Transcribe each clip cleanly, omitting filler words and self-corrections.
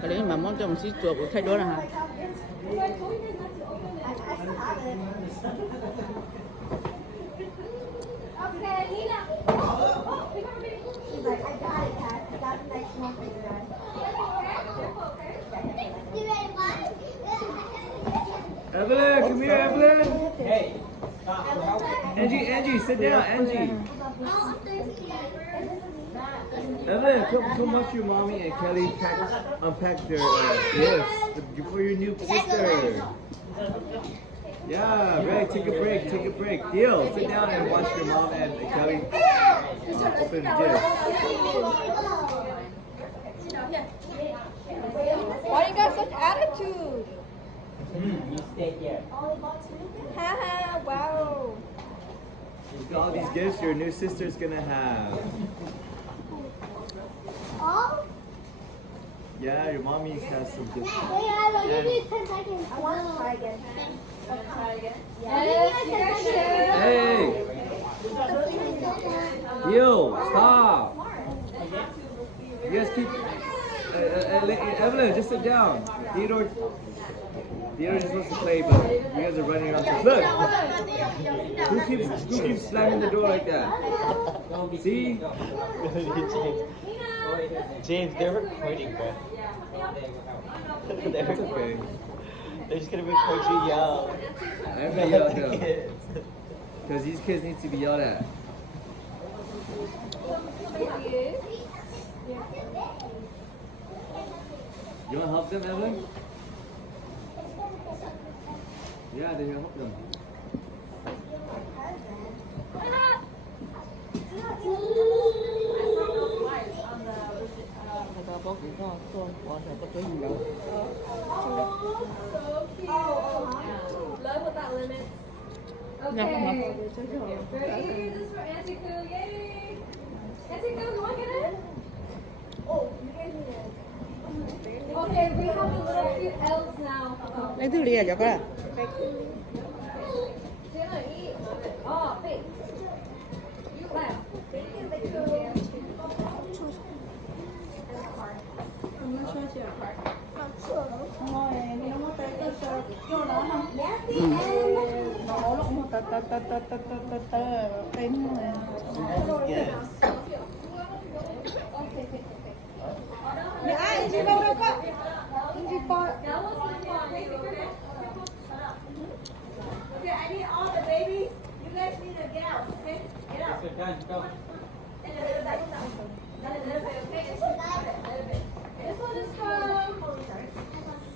cái đấy mà món cho một xí chuột của thay đổi là hả? Evelyn, come here, Evelyn. Hey. Angie, sit down, Angie. Evelyn, come watch your mommy and Kelly unpack their gifts for your new sister. Yeah, right, take a break. Deal, sit down and watch your mom and Kelly open the gifts. Why you got such attitude? You stay here. Haha, wow. Look at all these gifts your new sister's gonna have. Oh? Yeah, your mommy has some gifts. Hey, Ilo, you need 10 seconds. I want to try again. Try again? Yes, Hey! Yo, stop! You guys keep... Evelyn, just sit down. Theodore just wants to play, but you guys are running around. Look! Who keeps slamming the door like that? See? James, they're recording, bro. That's okay. They're just gonna record you yell. I'm gonna yell at them. Because these kids need to be yelled at. You wanna help them, Evelyn? Yeah, they help them. Có cái con có chuối hình đầu. Okay. Ready? This is for Auntie Koo. Yay! Auntie Koo, you want to get in? Oh, you guys need it. Okay, we have the little cute elves now. Lấy thứ lìa cho con à? Oh, wait. You left. Angie đâu đâu con? Angie con. Okay, I need all the babies. You guys need to get out, okay? Get out. Sit down, go. This one is from...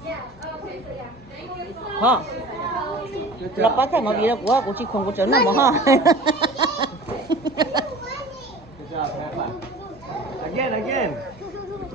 Yeah, okay, so yeah. Thank you so Hả? much. Là bắt thành mà vì là của chị không có chấn nào mà ha. Good job, have fun. Again.